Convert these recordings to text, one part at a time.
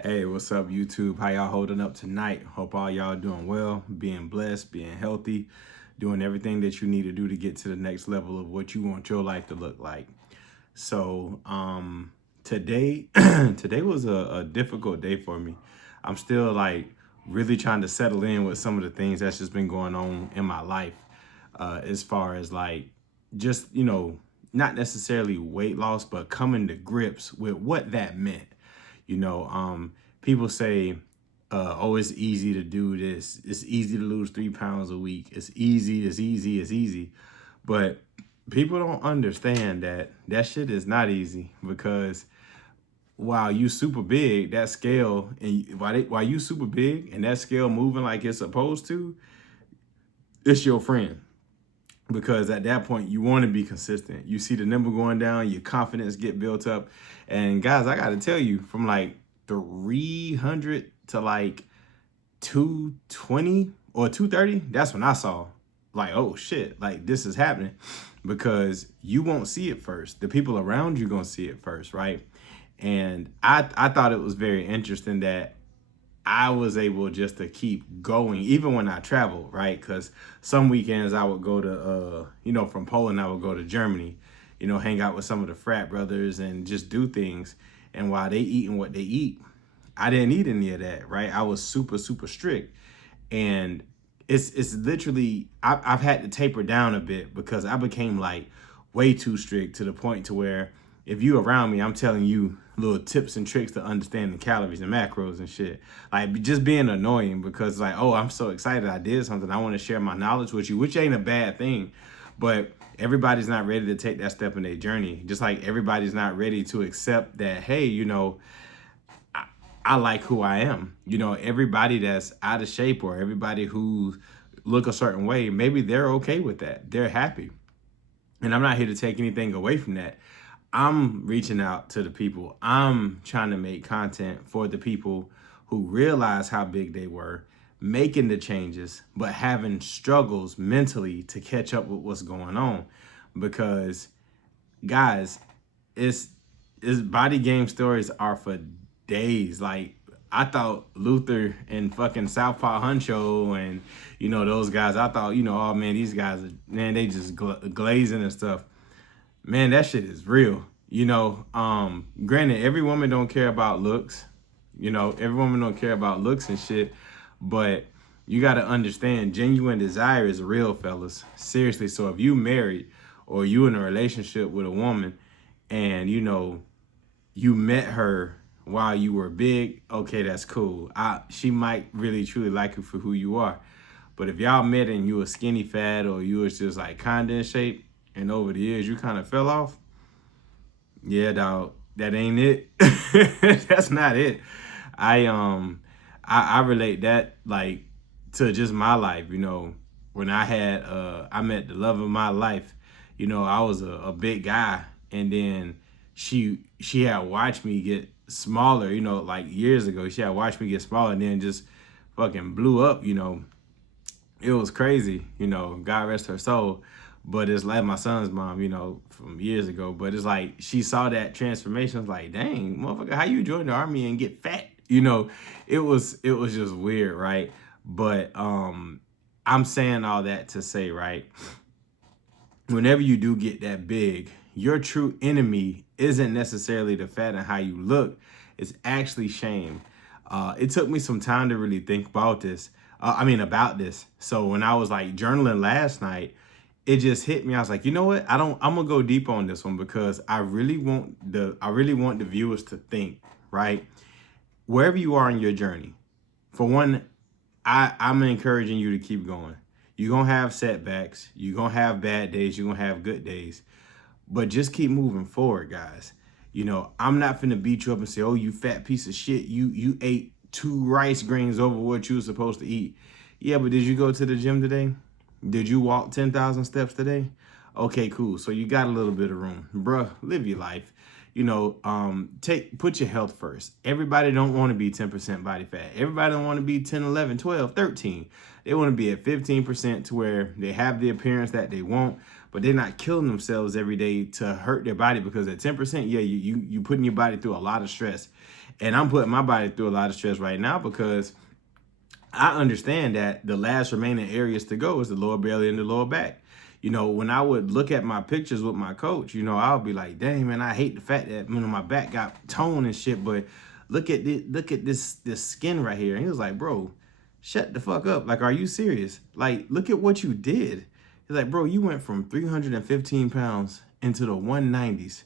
Hey, what's up, YouTube? How y'all holding up tonight? Hope all y'all doing well, being blessed, being healthy, doing everything that you need to do to get to the next level of what you want your life to look like. So, today, today was a difficult day for me. I'm still like really trying to settle in with some of the things that's just been going on in my life, as far as like just not necessarily weight loss, but coming to grips with what that meant. You know, people say, "Oh, it's easy to do this. It's easy to lose 3 pounds a week. It's easy. It's easy. It's easy." But people don't understand that that shit is not easy because while you super big, that scale and while you super big and that scale moving like it's supposed to, it's your friend because at that point you want to be consistent. You see the number going down, your confidence get built up. And guys, I got to tell you, from like 300 to like 220 or 230, that's when I saw like, oh shit, like this is happening, because you won't see it first. The people around you going to see it first, right? And I thought it was very interesting that I was able just to keep going, even when I traveled, right? Because some weekends I would go to, from Poland, I would go to Germany, hang out with some of the frat brothers and just do things. And while they eating what they eat, I didn't eat any of that, right? I was super, super strict. And it's literally, I've had to taper down a bit because I became like way too strict to the point to where if you around me, I'm telling you little tips and tricks to understand the calories and macros and shit. Like just being annoying because like, oh, I'm so excited I did something. I want to share my knowledge with you, which ain't a bad thing. But everybody's not ready to take that step in their journey. Just like everybody's not ready to accept that, hey, I like who I am. Everybody that's out of shape or everybody who look a certain way, maybe they're okay with that. They're happy. And I'm not here to take anything away from that. I'm reaching out to the people. I'm trying to make content for the people who realize how big they were, making the changes, but having struggles mentally to catch up with what's going on. Because guys, it's body game stories are for days. Like I thought Luther and fucking Southpaw Huncho and those guys. I thought oh man, these guys man, they just glazing and stuff. Man, that shit is real. Granted, every woman don't care about looks. Every woman don't care about looks and shit, but you got to understand genuine desire is real, fellas. Seriously. So if you married or you in a relationship with a woman and you met her while you were big, okay, that's cool. She might really truly like you for who you are. But if y'all met and you were skinny fat or you was just like kinda in shape and over the years you kind of fell off, yeah, dog, that ain't it. That's not it. I I relate that like to just my life, when I met the love of my life, I was a big guy, and then she had watched me get smaller, like years ago. She had watched me get smaller and then just fucking blew up, it was crazy, God rest her soul. But it's like my son's mom, from years ago. But it's like she saw that transformation. It's like, dang, motherfucker, how you join the army and get fat? It was just weird, right? But I'm saying all that to say, right, whenever you do get that big, your true enemy isn't necessarily the fat and how you look. It's actually shame. It took me some time to really think about this. About this. So when I was like journaling last night, it just hit me. I was like, you know what? I'm gonna go deep on this one because I really want the viewers to think, right? Wherever you are in your journey, for one, I'm encouraging you to keep going. You're gonna have setbacks, you're gonna have bad days, you're gonna have good days. But just keep moving forward, guys. I'm not finna beat you up and say, oh, you fat piece of shit. You ate 2 rice grains over what you were supposed to eat. Yeah, but did you go to the gym today? Did you walk 10,000 steps today? Okay, cool. So you got a little bit of room. Bruh, live your life. Put your health first. Everybody don't want to be 10% body fat. Everybody don't want to be 10, 11, 12, 13. They want to be at 15% to where they have the appearance that they want, but they're not killing themselves every day to hurt their body, because at 10%, yeah, you putting your body through a lot of stress. And I'm putting my body through a lot of stress right now because I understand that the last remaining areas to go is the lower belly and the lower back. When I would look at my pictures with my coach, I would be like, dang, man, I hate the fact that my back got tone and shit, but look at this skin right here. And he was like, bro, shut the fuck up. Like, are you serious? Like, look at what you did. He's like, bro, you went from 315 pounds into the 190s.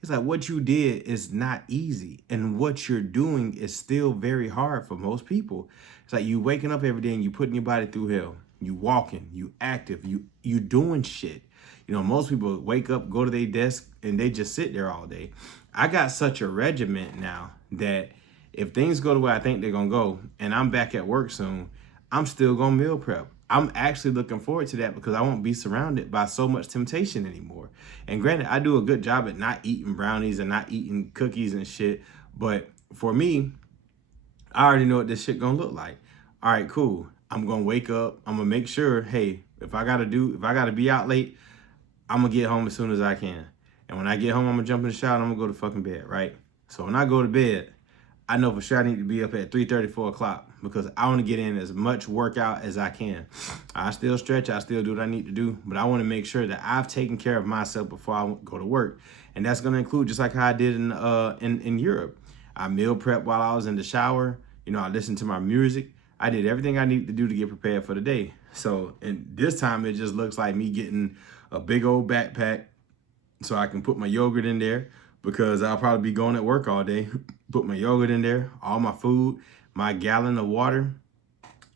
It's like what you did is not easy, and what you're doing is still very hard for most people. It's like you waking up every day and you putting your body through hell. You walking, you active, you doing shit. Most people wake up, go to their desk, and they just sit there all day. I got such a regiment now that if things go the way I think they're gonna go, and I'm back at work soon, I'm still gonna meal prep. I'm actually looking forward to that because I won't be surrounded by so much temptation anymore. And granted, I do a good job at not eating brownies and not eating cookies and shit. But for me, I already know what this shit gonna look like. All right, cool. I'm gonna wake up. I'm gonna make sure, hey, if I gotta be out late, I'm gonna get home as soon as I can. And when I get home, I'm gonna jump in the shower and I'm gonna go to fucking bed, right? So when I go to bed, I know for sure I need to be up at 3:30, 4 o'clock because I want to get in as much workout as I can. I still stretch, I still do what I need to do, but I want to make sure that I've taken care of myself before I go to work. And that's going to include just like how I did in Europe. I meal prep while I was in the shower. I listened to my music. I did everything I need to do to get prepared for the day. So, and this time it just looks like me getting a big old backpack so I can put my yogurt in there because I'll probably be going at work all day. Put my yogurt in there, all my food, my gallon of water,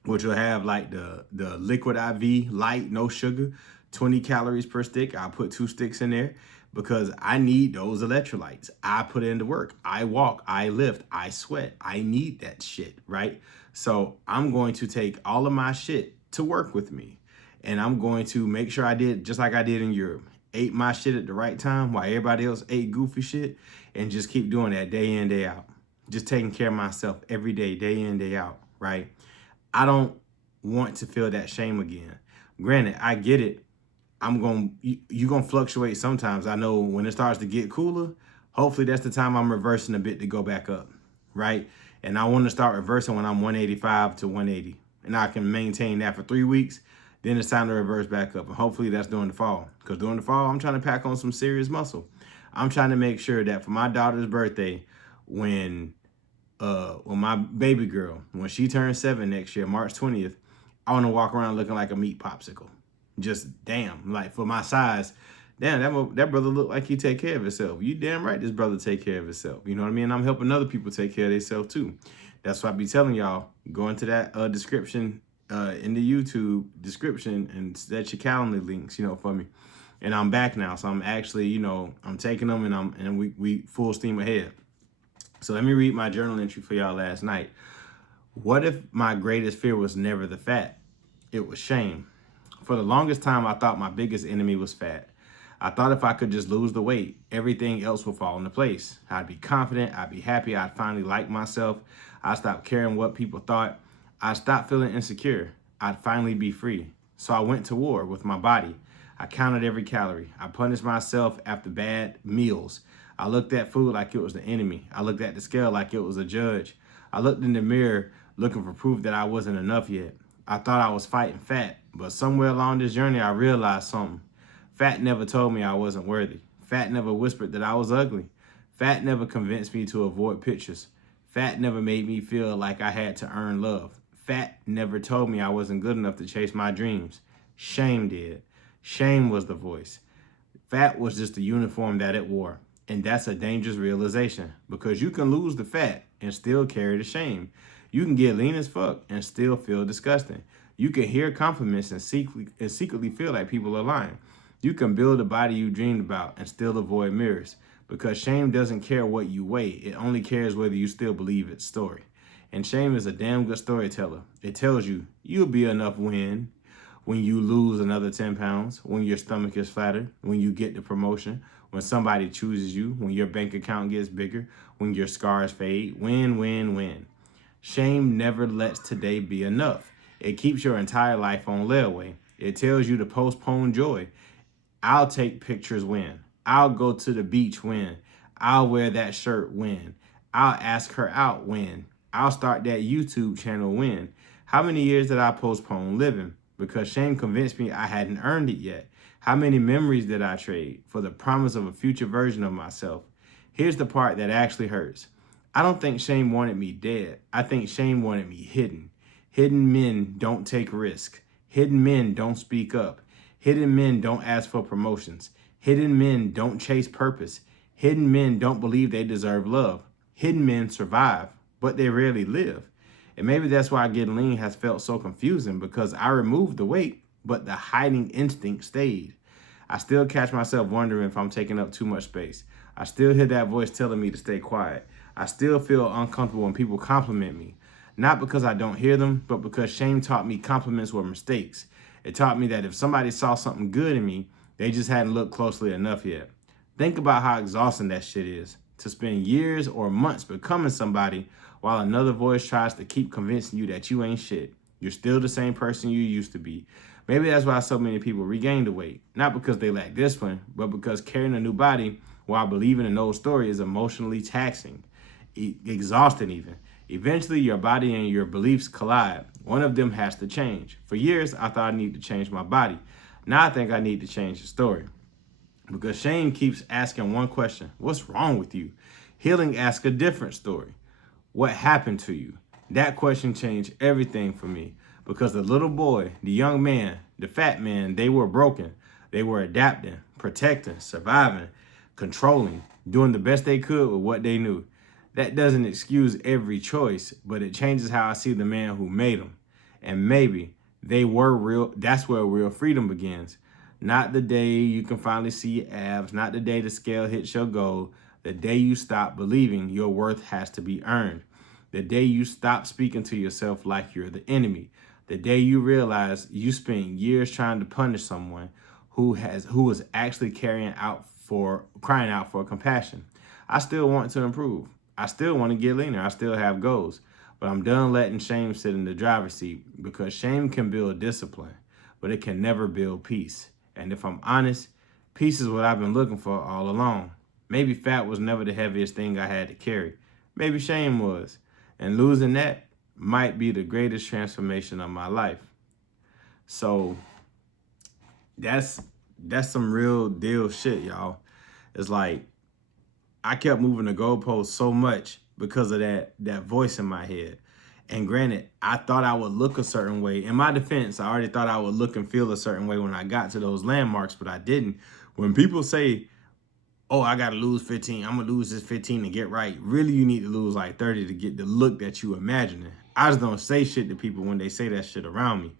which will have like the liquid IV, light, no sugar, 20 calories per stick. I'll put 2 sticks in there because I need those electrolytes. I put into work. I walk, I lift, I sweat. I need that shit, right? So I'm going to take all of my shit to work with me. And I'm going to make sure I did just like I did in Europe. Ate my shit at the right time while everybody else ate goofy shit, and just keep doing that day in, day out. Just taking care of myself every day in, day out, right? I don't want to feel that shame again. Granted, I get it. You're gonna fluctuate sometimes. I know when it starts to get cooler, hopefully that's the time I'm reversing a bit to go back up, right? And I want to start reversing when I'm 185 to 180. And I can maintain that for 3 weeks. Then it's time to reverse back up. And hopefully that's during the fall. Because during the fall, I'm trying to pack on some serious muscle. I'm trying to make sure that for my daughter's birthday, when my baby girl, when she turns 7 next year, March 20th, I want to walk around looking like a meat popsicle. Just damn, like for my size, damn, that brother look like he take care of himself. You damn right this brother take care of himself. You know what I mean? I'm helping other people take care of themselves too. That's why I be telling y'all, go into that description in the YouTube description and set your calendar links, for me. And I'm back now, so I'm actually, I'm taking them and we full steam ahead. So let me read my journal entry for y'all last night. What if my greatest fear was never the fat? It was shame. For the longest time, I thought my biggest enemy was fat. I thought if I could just lose the weight, everything else would fall into place. I'd be confident, I'd be happy, I'd finally like myself. I'd stop caring what people thought. I'd stop feeling insecure. I'd finally be free. So I went to war with my body. I counted every calorie. I punished myself after bad meals. I looked at food like it was the enemy. I looked at the scale like it was a judge. I looked in the mirror looking for proof that I wasn't enough yet. I thought I was fighting fat, but somewhere along this journey, I realized something. Fat never told me I wasn't worthy. Fat never whispered that I was ugly. Fat never convinced me to avoid pictures. Fat never made me feel like I had to earn love. Fat never told me I wasn't good enough to chase my dreams. Shame did. Shame was the voice. Fat was just the uniform that it wore. And that's a dangerous realization because you can lose the fat and still carry the shame. You can get lean as fuck and still feel disgusting. You can hear compliments and secretly feel like people are lying. You can build a body you dreamed about and still avoid mirrors because shame doesn't care what you weigh. It only cares whether you still believe its story. And shame is a damn good storyteller. It tells you you'll be enough when you lose another 10 pounds, when your stomach is flattered, when you get the promotion, when somebody chooses you, when your bank account gets bigger, when your scars fade. Win. Shame never lets today be enough. It keeps your entire life on layaway. It tells you to postpone joy. I'll take pictures when. I'll go to the beach when. I'll wear that shirt when. I'll ask her out when. I'll start that YouTube channel when. How many years did I postpone living? Because shame convinced me I hadn't earned it yet. How many memories did I trade for the promise of a future version of myself? Here's the part that actually hurts. I don't think shame wanted me dead. I think shame wanted me hidden. Hidden men don't take risk. Hidden men don't speak up. Hidden men don't ask for promotions. Hidden men don't chase purpose. Hidden men don't believe they deserve love. Hidden men survive, but they rarely live. And maybe that's why getting lean has felt so confusing, because I removed the weight, but the hiding instinct stayed. I still catch myself wondering if I'm taking up too much space. I still hear that voice telling me to stay quiet. I still feel uncomfortable when people compliment me. Not because I don't hear them, but because shame taught me compliments were mistakes. It taught me that if somebody saw something good in me, they just hadn't looked closely enough yet. Think about how exhausting that shit is. To spend years or months becoming somebody while another voice tries to keep convincing you that you ain't shit. You're still the same person you used to be. Maybe that's why so many people regain the weight. Not because they lack discipline, but because carrying a new body while believing an old story is emotionally taxing, exhausting even. Eventually, your body and your beliefs collide. One of them has to change. For years, I thought I needed to change my body. Now I think I need to change the story. Because shame keeps asking one question: what's wrong with you? Healing asks a different story: what happened to you? That question changed everything for me, because the little boy, the young man, the fat man, they were broken. They were adapting, protecting, surviving, controlling, doing the best they could with what they knew. That doesn't excuse every choice, but it changes how I see the man who made them. And maybe they were real. That's where real freedom begins. Not the day you can finally see your abs, not the day the scale hits your goal, the day you stop believing your worth has to be earned, the day you stop speaking to yourself like you're the enemy, the day you realize you spent years trying to punish someone who is actually crying out for compassion. I still want to improve. I still want to get leaner. I still have goals. But I'm done letting shame sit in the driver's seat, because shame can build discipline, but it can never build peace. And if I'm honest, peace is what I've been looking for all along. Maybe fat was never the heaviest thing I had to carry. Maybe shame was. And losing that might be the greatest transformation of my life. So that's some real deal shit, y'all. It's like I kept moving the goalposts so much because of that voice in my head. And granted, I thought I would look a certain way. In my defense, I already thought I would look and feel a certain way when I got to those landmarks, but I didn't. When people say, oh, I got to lose 15, I'm going to lose this 15 to get right, really you need to lose like 30 to get the look that you imagining. I just don't say shit to people when they say that shit around me.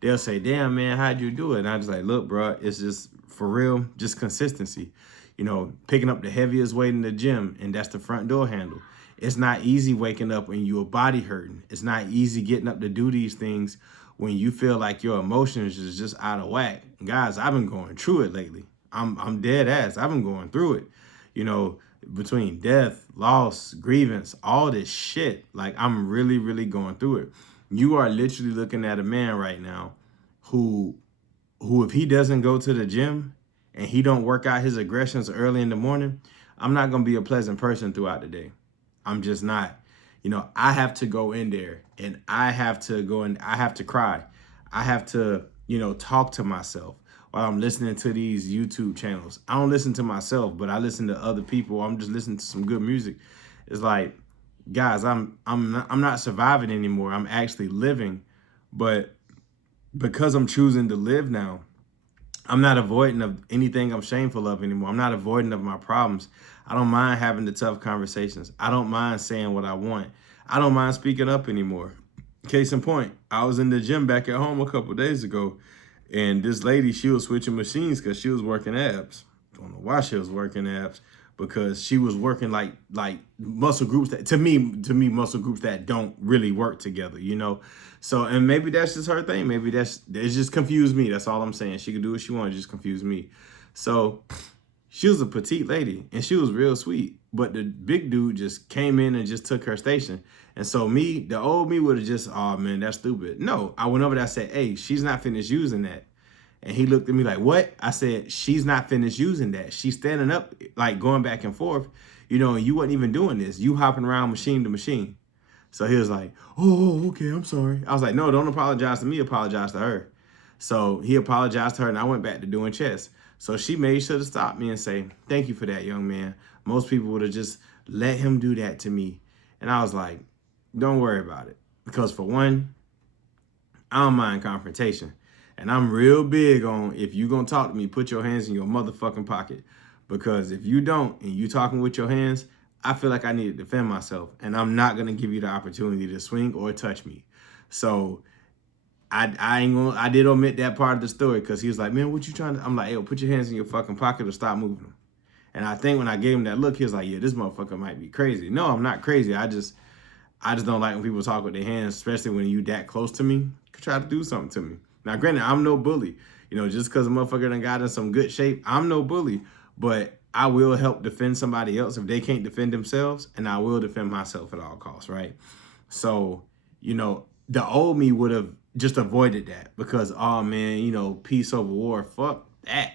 They'll say, damn, man, how'd you do it? And I just like, look, bro, it's just for real, just consistency. You know, picking up the heaviest weight in the gym, and that's the front door handle. It's not easy waking up when your body hurting. It's not easy getting up to do these things when you feel like your emotions is just out of whack. Guys, I've been going through it lately. I'm dead ass. I've been going through it. You know, between death, loss, grievance, all this shit. Like, I'm really, really going through it. You are literally looking at a man right now who if he doesn't go to the gym and he don't work out his aggressions early in the morning, I'm not going to be a pleasant person throughout the day. I'm just not. You know, I have to go in there and I have to go and I have to cry. I have to, you know, talk to myself while I'm listening to these YouTube channels. I don't listen to myself, but I listen to other people. I'm just listening to some good music. It's like, guys, I'm not surviving anymore. I'm actually living. But because I'm choosing to live now, I'm not avoiding of anything I'm shameful of anymore. I'm not avoiding of my problems. I don't mind having the tough conversations. I don't mind saying what I want. I don't mind speaking up anymore. Case in point, I was in the gym back at home a couple of days ago, and this lady, she was switching machines because she was working abs. I don't know why she was working abs, because she was working like muscle groups that to me muscle groups that don't really work together, you know. So, and maybe that's just her thing. Maybe it just confused me. That's all I'm saying. She could do what she wanted, just confuse me. So she was a petite lady and she was real sweet, but the big dude just came in and just took her station. And so me, the old me would have just, oh man, that's stupid. No, I went over there, I said, hey, she's not finished using that. And he looked at me like, what? I said, she's not finished using that. She's standing up, like going back and forth, and you wasn't even doing this. You hopping around machine to machine. So he was like, oh, okay, I'm sorry. I was like, no, don't apologize to me, apologize to her. So he apologized to her, and I went back to doing chess. So she made sure to stop me and say, thank you for that, young man. Most people would have just let him do that to me. And I was like, don't worry about it. Because for one, I don't mind confrontation. And I'm real big on, if you going to talk to me, put your hands in your motherfucking pocket. Because if you don't and you talking with your hands, I feel like I need to defend myself. And I'm not going to give you the opportunity to swing or touch me. So I did omit that part of the story because he was like, man, what you trying to? I'm like, yo, put your hands in your fucking pocket or stop moving them. And I think when I gave him that look, he was like, yeah, this motherfucker might be crazy. No, I'm not crazy. I just don't like when people talk with their hands, especially when you that close to me, try to do something to me. Now, granted, I'm no bully. Just because a motherfucker done got in some good shape, I'm no bully. But I will help defend somebody else if they can't defend themselves, and I will defend myself at all costs, right? So, the old me would have just avoided that because, oh man, peace over war, fuck that.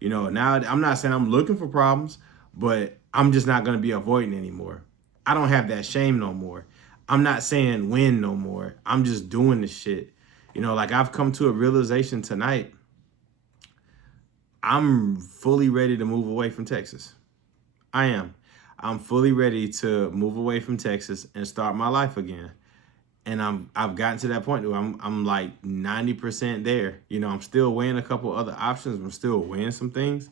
Now I'm not saying I'm looking for problems, but I'm just not going to be avoiding anymore. I don't have that shame no more. I'm not saying win no more. I'm just doing the shit. Like I've come to a realization tonight. I'm fully ready to move away from Texas. I am. I'm fully ready to move away from Texas and start my life again. And I've gotten to that point where I'm like 90% there. I'm still weighing a couple other options. I'm still weighing some things.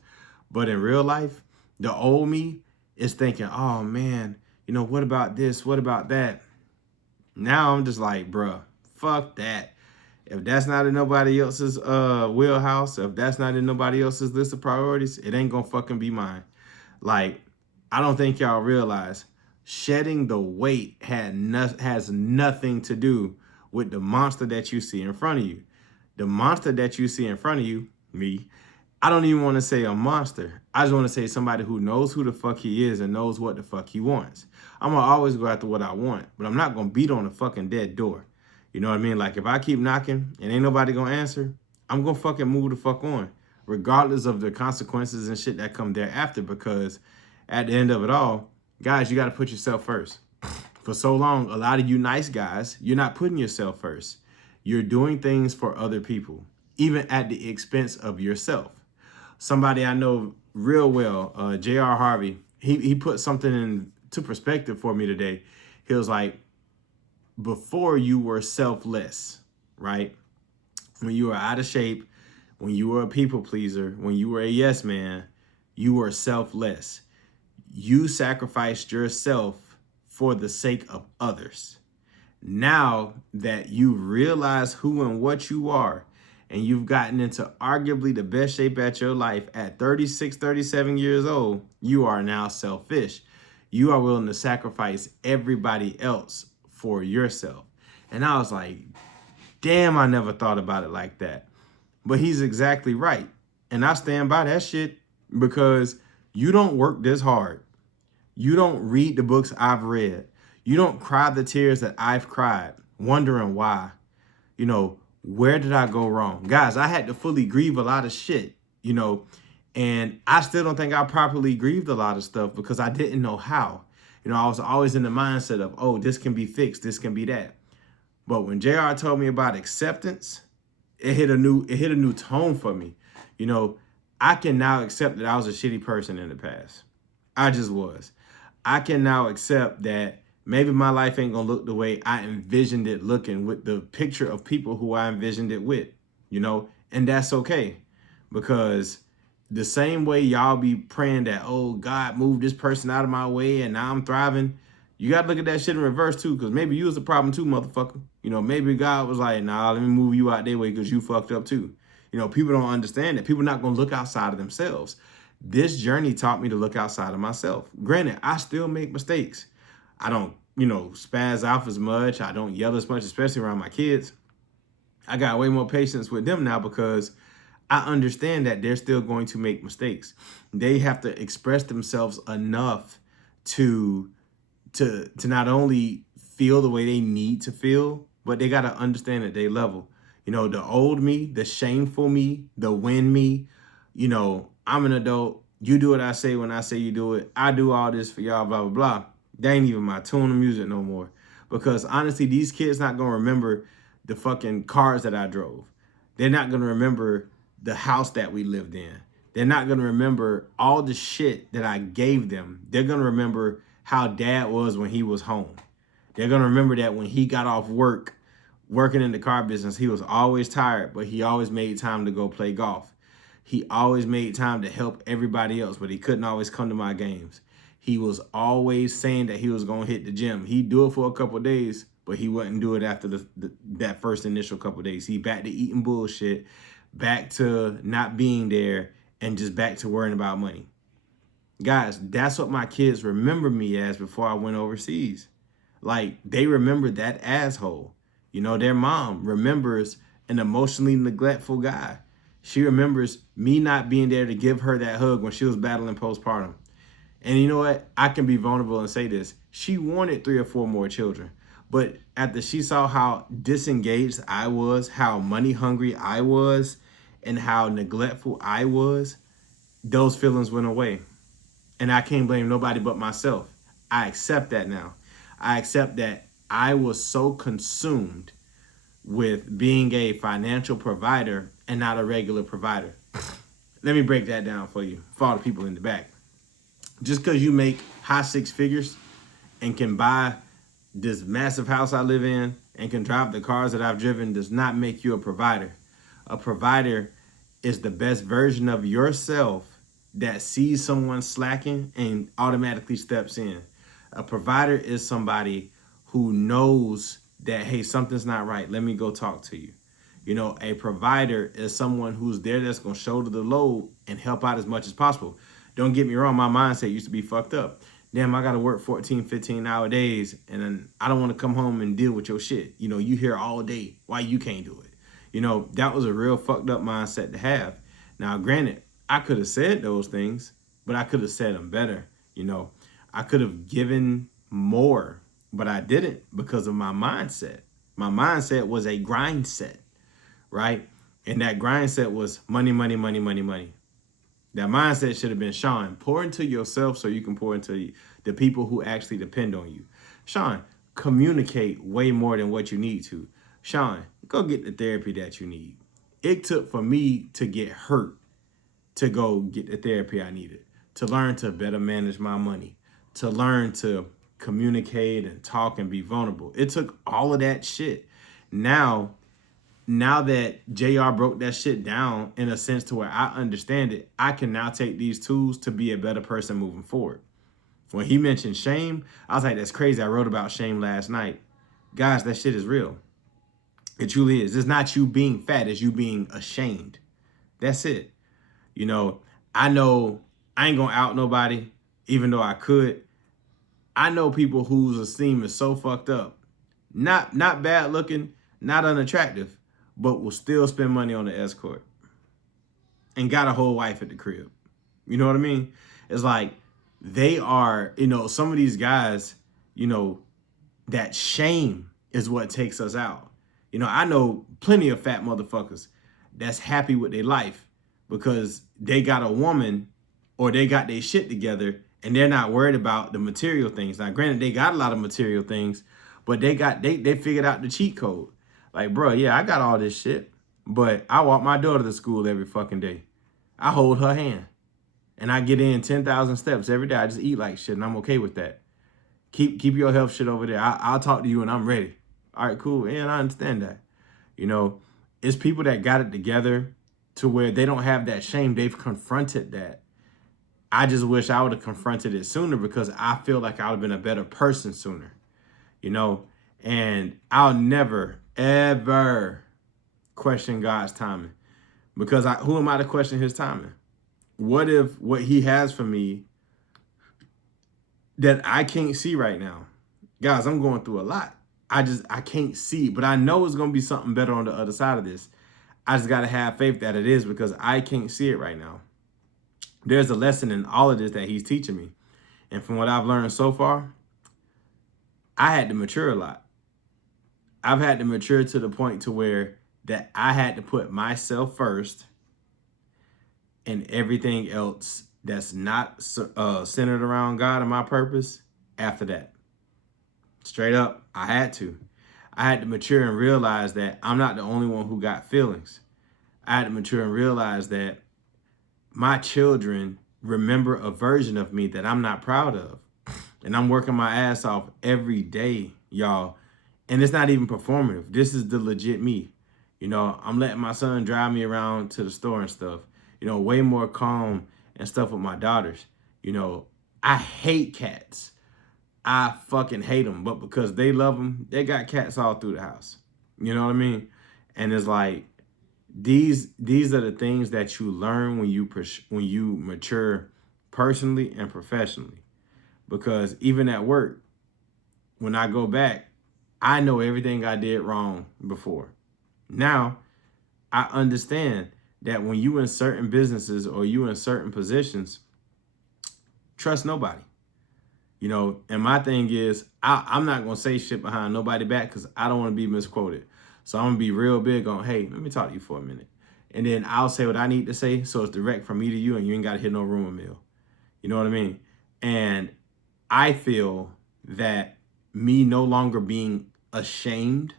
But in real life, the old me is thinking, oh man, what about this? What about that? Now I'm just like, bruh, fuck that. If that's not in nobody else's wheelhouse, if that's not in nobody else's list of priorities, it ain't gonna fucking be mine. Like, I don't think y'all realize shedding the weight has nothing to do with the monster that you see in front of you. The monster that you see in front of you, me, I don't even want to say a monster. I just want to say somebody who knows who the fuck he is and knows what the fuck he wants. I'm going to always go after what I want, but I'm not going to beat on a fucking dead door. You know what I mean? Like, if I keep knocking and ain't nobody going to answer, I'm going to fucking move the fuck on, regardless of the consequences and shit that come thereafter, because at the end of it all, guys, you got to put yourself first. For so long, a lot of you nice guys, you're not putting yourself first. You're doing things for other people, even at the expense of yourself. Somebody I know real well, J.R. Harvey, he put something into perspective for me today. He was like, before you were selfless, right? When you were out of shape, when you were a people pleaser, when you were a yes man, you were selfless. You sacrificed yourself for the sake of others. Now that you realize who and what you are, and you've gotten into arguably the best shape at your life at 36, 37 years old, you are now selfish. You are willing to sacrifice everybody else for yourself. And I was like, damn, I never thought about it like that. But he's exactly right. And I stand by that shit because you don't work this hard. You don't read the books I've read. You don't cry the tears that I've cried, wondering why. Where did I go wrong? Guys, I had to fully grieve a lot of shit, and I still don't think I properly grieved a lot of stuff because I didn't know how. I was always in the mindset of, oh, this can be fixed, this can be that. But when JR told me about acceptance, it hit a new tone for me. I can now accept that I was a shitty person in the past. I just was. I can now accept that maybe my life ain't gonna look the way I envisioned it looking with the picture of people who I envisioned it with, and that's okay. Because the same way y'all be praying that, oh, God, move this person out of my way and now I'm thriving, you got to look at that shit in reverse too, because maybe you was the problem too, motherfucker. Maybe God was like, nah, let me move you out their way because you fucked up too. People don't understand that. People not going to look outside of themselves. This journey taught me to look outside of myself. Granted, I still make mistakes. I don't, spaz out as much. I don't yell as much, especially around my kids. I got way more patience with them now because I understand that they're still going to make mistakes. They have to express themselves enough to not only feel the way they need to feel, but they got to understand at their level. You know, the old me, the shameful me, the win me. You know, I'm an adult. You do what I say when I say you do it. I do all this for y'all, blah, blah, blah. That ain't even my tune of music no more. Because honestly, these kids not going to remember the fucking cars that I drove. They're not going to remember the house that we lived in. They're not going to remember all the shit that I gave them. They're going to remember how dad was when he was home. They're going to remember that when he got off work, working in the car business, he was always tired, but he always made time to go play golf. He always made time to help everybody else, but he couldn't always come to my games. He was always saying that he was going to hit the gym. He'd do it for a couple of days, but he wouldn't do it after that first initial couple of days. He back to eating bullshit, back to not being there, and just back to worrying about money. Guys, that's what my kids remember me as before I went overseas. Like, they remember that asshole. You know, their mom remembers an emotionally neglectful guy. She remembers me not being there to give her that hug when she was battling postpartum. And you know what? I can be vulnerable and say this. She wanted 3 or 4 more children. But after she saw how disengaged I was, how money hungry I was, and how neglectful I was, those feelings went away. And I can't blame nobody but myself. I accept that now. I accept that I was so consumed with being a financial provider and not a regular provider. Let me break that down for you, for all the people in the back. Just because you make high 6 figures and can buy this massive house I live in and can drive the cars that I've driven does not make you a provider. A provider is the best version of yourself that sees someone slacking and automatically steps in. A provider is somebody who knows that, hey, something's not right. Let me go talk to you. You know, a provider is someone who's there that's going to shoulder the load and help out as much as possible. Don't get me wrong. My mindset used to be fucked up. Damn, I got to work 14, 15-hour days, and then I don't want to come home and deal with your shit. You know, you here all day. Why you can't do it? You know, that was a real fucked up mindset to have. Now, granted, I could have said those things, but I could have said them better. You know, I could have given more, but I didn't because of my mindset. My mindset was a grind set, right? And that grind set was money, money, money, money, money. That mindset should have been, Sean, pour into yourself so you can pour into the people who actually depend on you. Sean, communicate way more than what you need to. Sean, go get the therapy that you need. It took for me to get hurt to go get the therapy I needed, to learn to better manage my money, to learn to communicate and talk and be vulnerable. It took all of that shit. Now that JR broke that shit down in a sense to where I understand it, I can now take these tools to be a better person moving forward. When he mentioned shame, I was like, that's crazy. I wrote about shame last night. Guys, that shit is real. It truly is. It's not you being fat, it's you being ashamed. That's it. You know I ain't gonna out nobody, even though I could. I know people whose esteem is so fucked up. Not bad looking, not unattractive, but will still spend money on the escort and got a whole wife at the crib. You know what I mean? It's like they are, you know, some of these guys, you know, that shame is what takes us out. You know, I know plenty of fat motherfuckers that's happy with their life because they got a woman or they got their shit together and they're not worried about the material things. Now, granted, they got a lot of material things, but they figured out the cheat code. Like, bro, yeah, I got all this shit, but I walk my daughter to school every fucking day. I hold her hand and I get in 10,000 steps every day. I just eat like shit and I'm okay with that. Keep your health shit over there. I'll talk to you when I'm ready. All right, cool. And I understand that. You know, it's people that got it together to where they don't have that shame. They've confronted that. I just wish I would have confronted it sooner because I feel like I would have been a better person sooner. You know, and I'll never, ever question God's timing because who am I to question his timing? What if what he has for me that I can't see right now? Guys, I'm going through a lot. I can't see, but I know it's going to be something better on the other side of this. I just got to have faith that it is because I can't see it right now. There's a lesson in all of this that he's teaching me. And from what I've learned so far, I had to mature a lot. I've had to mature to the point to where that I had to put myself first and everything else that's not centered around God and my purpose after that. Straight up, I had to. I had to mature and realize that I'm not the only one who got feelings. I had to mature and realize that my children remember a version of me that I'm not proud of. And I'm working my ass off every day, y'all. And it's not even performative. This is the legit me. You know, I'm letting my son drive me around to the store and stuff. You know, way more calm and stuff with my daughters. You know, I hate cats. I fucking hate them. But because they love them, they got cats all through the house. You know what I mean? And it's like, these are the things that you learn when you mature personally and professionally. Because even at work, when I go back, I know everything I did wrong before. Now, I understand that when you in certain businesses or you in certain positions, trust nobody. You know, and my thing is, I'm not going to say shit behind nobody back because I don't want to be misquoted. So I'm going to be real big on, hey, let me talk to you for a minute. And then I'll say what I need to say so it's direct from me to you and you ain't got to hit no rumor mill. You know what I mean? And I feel that me no longer being ashamed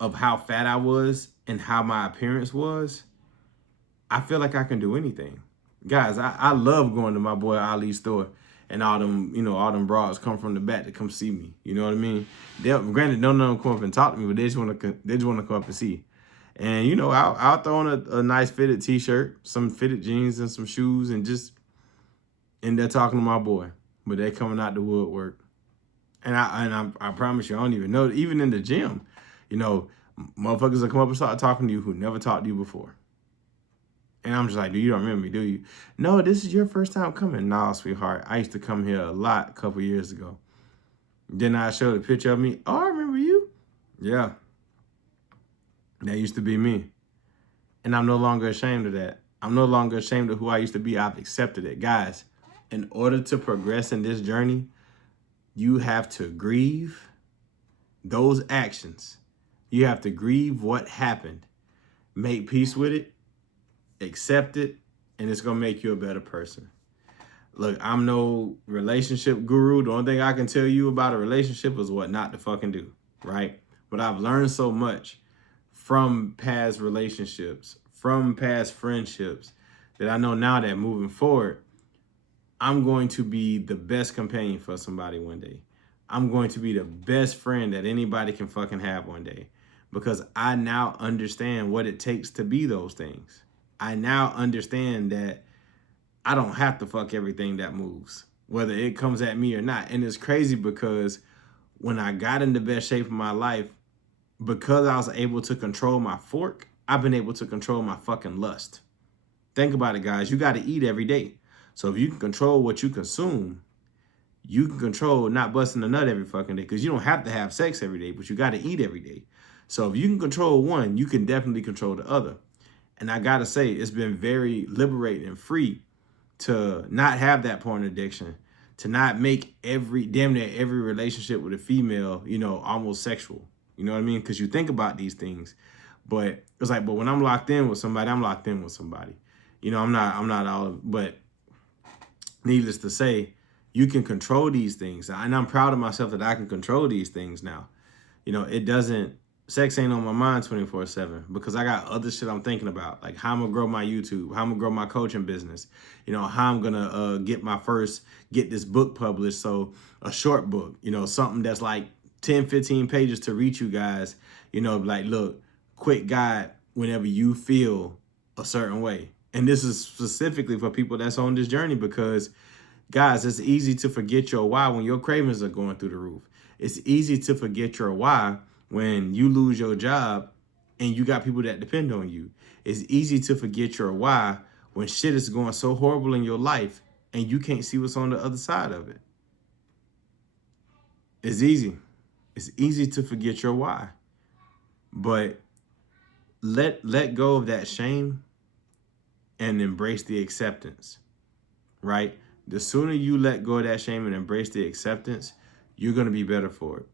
of how fat I was and how my appearance was, I feel like I can do anything. Guys, I love going to my boy Ali's store and all them, you know, all them broads come from the back to come see me. You know what I mean? Granted, none of them come up and talk to me, but they just want to come up and see. And, you know, I'll throw on a nice fitted t-shirt, some fitted jeans and some shoes and just, and they're talking to my boy, but they're coming out the woodwork. And I promise you, I don't even know, even in the gym, you know, motherfuckers will come up and start talking to you who never talked to you before. And I'm just like, dude, you don't remember me, do you? No, this is your first time coming. Nah, sweetheart. I used to come here a lot a couple years ago. Then I showed a picture of me. Oh, I remember you. Yeah. That used to be me. And I'm no longer ashamed of that. I'm no longer ashamed of who I used to be. I've accepted it. Guys, in order to progress in this journey, you have to grieve those actions. You have to grieve what happened. Make peace with it. Accept it. And it's going to make you a better person. Look, I'm no relationship guru. The only thing I can tell you about a relationship is what not to fucking do, right? But I've learned so much from past relationships, from past friendships, that I know now that moving forward, I'm going to be the best companion for somebody one day. I'm going to be the best friend that anybody can fucking have one day. Because I now understand what it takes to be those things. I now understand that I don't have to fuck everything that moves, whether it comes at me or not. And it's crazy because when I got in the best shape of my life, because I was able to control my fork, I've been able to control my fucking lust. Think about it, guys. You got to eat every day. So if you can control what you consume, you can control not busting a nut every fucking day, because you don't have to have sex every day, but you got to eat every day. So if you can control one, you can definitely control the other. And I got to say, it's been very liberating and free to not have that porn addiction, to not make damn near every relationship with a female, you know, almost sexual. You know what I mean? Because you think about these things, but it's like, but when I'm locked in with somebody, I'm locked in with somebody. You know, I'm not all, but needless to say, you can control these things. And I'm proud of myself that I can control these things now. You know, sex ain't on my mind 24/7 because I got other shit I'm thinking about, like how I'm gonna grow my YouTube, how I'm gonna grow my coaching business, you know, how I'm gonna get this book published. So a short book, you know, something that's like 10, 15 pages to reach you guys, you know, like, look, quick guide whenever you feel a certain way. And this is specifically for people that's on this journey because, guys, it's easy to forget your why when your cravings are going through the roof. It's easy to forget your why when you lose your job and you got people that depend on you. It's easy to forget your why when shit is going so horrible in your life and you can't see what's on the other side of it. It's easy. It's easy to forget your why. But let go of that shame and embrace the acceptance, right? The sooner you let go of that shame and embrace the acceptance, you're going to be better for it.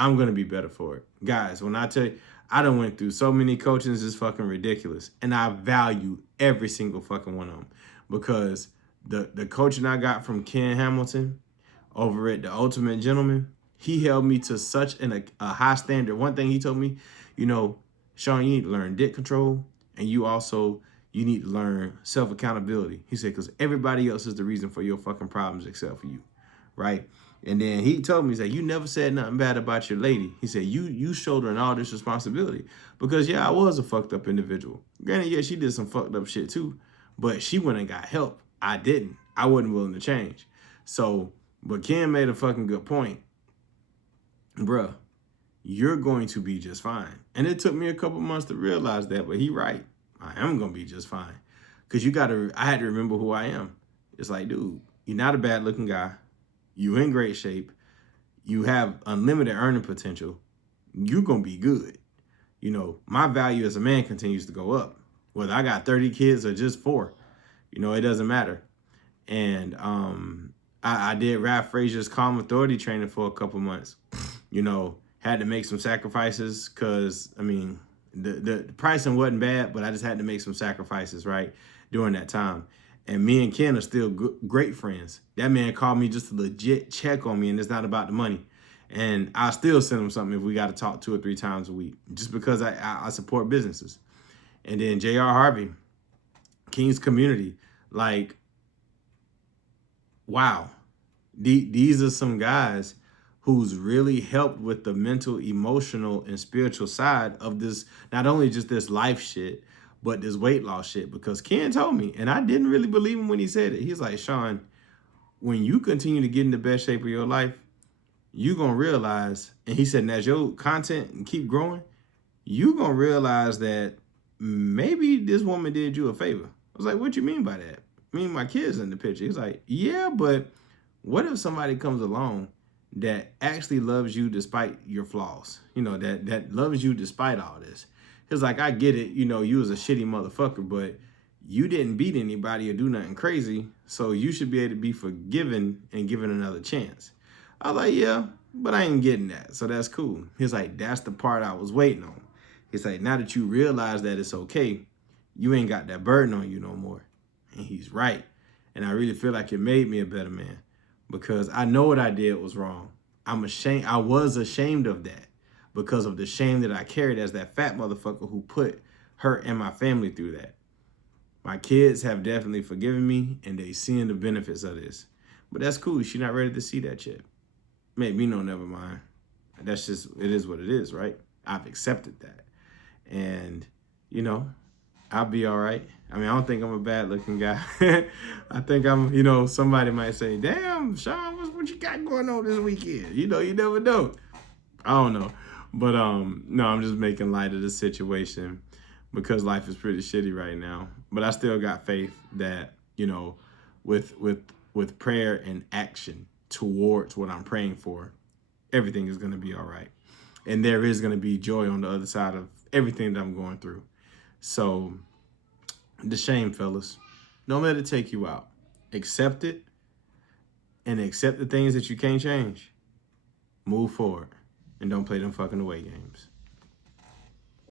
I'm going to be better for it. Guys, when I tell you, I done went through so many coachings, it's fucking ridiculous. And I value every single fucking one of them. Because the coaching I got from Ken Hamilton over at the Ultimate Gentleman, he held me to such a high standard. One thing he told me, you know, Sean, you need to learn debt control, and you need to learn self-accountability. He said, because everybody else is the reason for your fucking problems except for you, right? And then he told me, he said, you never said nothing bad about your lady. He said, you shouldering all this responsibility. Because, yeah, I was a fucked up individual. Granted, yeah, she did some fucked up shit too, but she went and got help. I didn't. I wasn't willing to change. So, but Ken made a fucking good point. Bruh, you're going to be just fine. And it took me a couple months to realize that, but he right. I am going to be just fine. Because I had to remember who I am. It's like, dude, you're not a bad looking guy. You in great shape. You have unlimited earning potential. You're going to be good. You know, my value as a man continues to go up. Whether I got 30 kids or just 4, you know, it doesn't matter. And I did Ralph Frazier's Calm Authority training for a couple months. You know, had to make some sacrifices because, I mean, the pricing wasn't bad, but I just had to make some sacrifices, right, during that time. And me and Ken are still great friends. That man called me just to legit check on me, and it's not about the money. And I still send him something if we got to talk 2 or 3 times a week, just because I support businesses. And then J.R. Harvey, King's Community, like, wow. These are some guys who's really helped with the mental, emotional, and spiritual side of this, not only just this life shit, but this weight loss shit. Because Ken told me, and I didn't really believe him when he said it. He's like, Sean, when you continue to get in the best shape of your life, you're going to realize, and he said, and as your content and keep growing, you're going to realize that maybe this woman did you a favor. I was like, what you mean by that? I mean, my kid's in the picture. He's like, yeah, but what if somebody comes along that actually loves you despite your flaws? You know, that loves you despite all this. It's like, I get it. You know, you was a shitty motherfucker, but you didn't beat anybody or do nothing crazy. So you should be able to be forgiven and given another chance. I was like, yeah, but I ain't getting that. So that's cool. He's like, that's the part I was waiting on. He's like, now that you realize that it's okay, you ain't got that burden on you no more. And he's right. And I really feel like it made me a better man because I know what I did was wrong. I'm ashamed. I was ashamed of that because of the shame that I carried as that fat motherfucker who put her and my family through that. My kids have definitely forgiven me and they seeing the benefits of this. But that's cool. She's not ready to see that shit. Made me know, never mind. That's just, it is what it is, right? I've accepted that. And, you know, I'll be all right. I mean, I don't think I'm a bad looking guy. I think I'm, you know, somebody might say, damn, Sean, what you got going on this weekend? You know, you never know. I don't know. But no, I'm just making light of the situation because life is pretty shitty right now. But I still got faith that, you know, with prayer and action towards what I'm praying for, everything is going to be all right. And there is going to be joy on the other side of everything that I'm going through. So the shame, fellas, don't let it take you out. Accept it and accept the things that you can't change. Move forward and don't play them fucking away games.